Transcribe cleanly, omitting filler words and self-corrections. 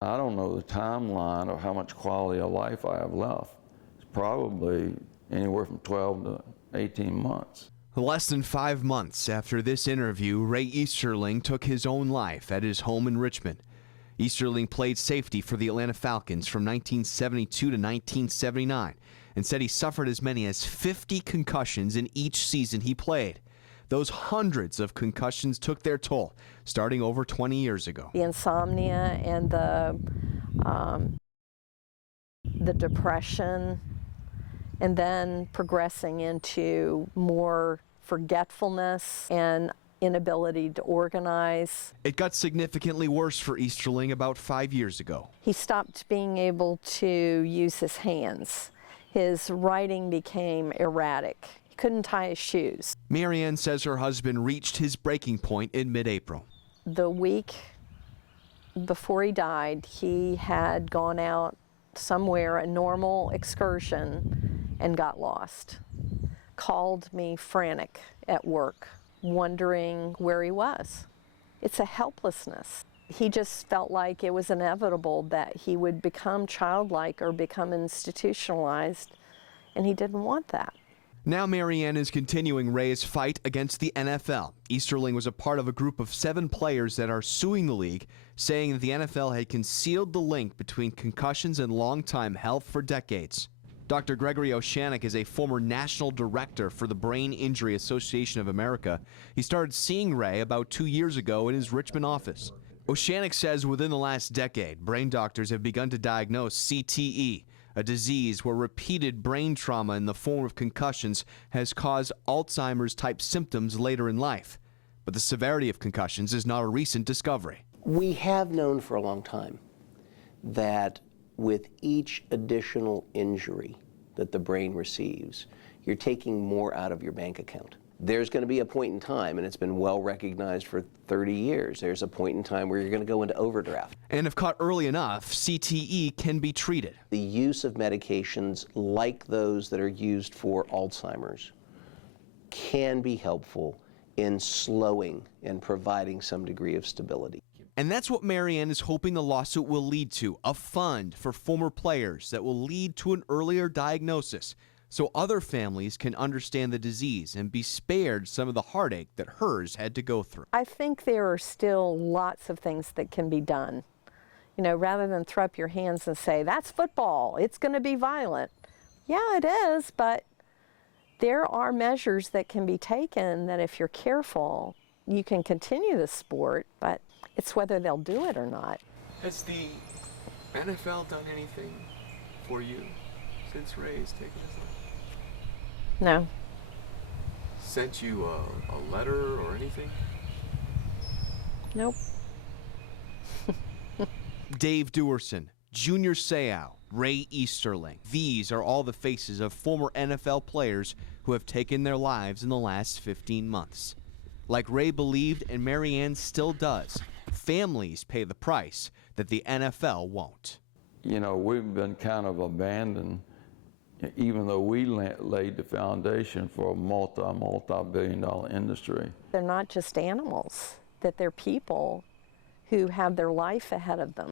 I don't know the timeline of how much quality of life I have left. It's probably anywhere from 12 to 18 months. Less than 5 months after this interview, Ray Easterling took his own life at his home in Richmond. Easterling played safety for the Atlanta Falcons from 1972 to 1979 and said he suffered as many as 50 concussions in each season he played. Those hundreds of concussions took their toll, starting over 20 years ago. The insomnia and the depression, and then progressing into more forgetfulness and inability to organize. It got significantly worse for Easterling about 5 years ago. He stopped being able to use his hands. His writing became erratic. He couldn't tie his shoes. Marianne says her husband reached his breaking point in mid-April. The week before he died, he had gone out somewhere, a normal excursion, and got lost. Called me frantic at work, wondering where he was. It's a helplessness. He just felt like it was inevitable that he would become childlike or become institutionalized, and he didn't want that. Now Marianne is continuing Ray's fight against the NFL. Easterling was a part of a group of 7 players that are suing the league, saying that the NFL had concealed the link between concussions and long-time health for decades. Dr. Gregory Oshanek is a former national director for the Brain Injury Association of America. He started seeing Ray about 2 years ago in his Richmond office. Oshanek says within the last decade, brain doctors have begun to diagnose CTE, a disease where repeated brain trauma in the form of concussions has caused Alzheimer's-type symptoms later in life. But the severity of concussions is not a recent discovery. We have known for a long time that with each additional injury that the brain receives, you're taking more out of your bank account. There's going to be a point in time, and it's been well recognized for 30 years, there's a point in time where you're going to go into overdraft. And if caught early enough, CTE can be treated. The use of medications like those that are used for Alzheimer's can be helpful in slowing and providing some degree of stability. And that's what Marianne is hoping the lawsuit will lead to, a fund for former players that will lead to an earlier diagnosis, so other families can understand the disease and be spared some of the heartache that hers had to go through. I think there are still lots of things that can be done. You know, rather than throw up your hands and say, that's football, it's going to be violent. Yeah, it is, but there are measures that can be taken that if you're careful, you can continue the sport, but it's whether they'll do it or not. Has the NFL done anything for you since Ray's taken his life? No. Sent you a letter or anything? Nope. Dave Duerson, Junior Seau, Ray Easterling. These are all the faces of former NFL players who have taken their lives in the last 15 months. Like Ray believed and Marianne still does, families pay the price that the NFL won't. You know, we've been kind of abandoned, even though we laid the foundation for a multi-billion-dollar industry. They're not just animals, that they're people who have their life ahead of them.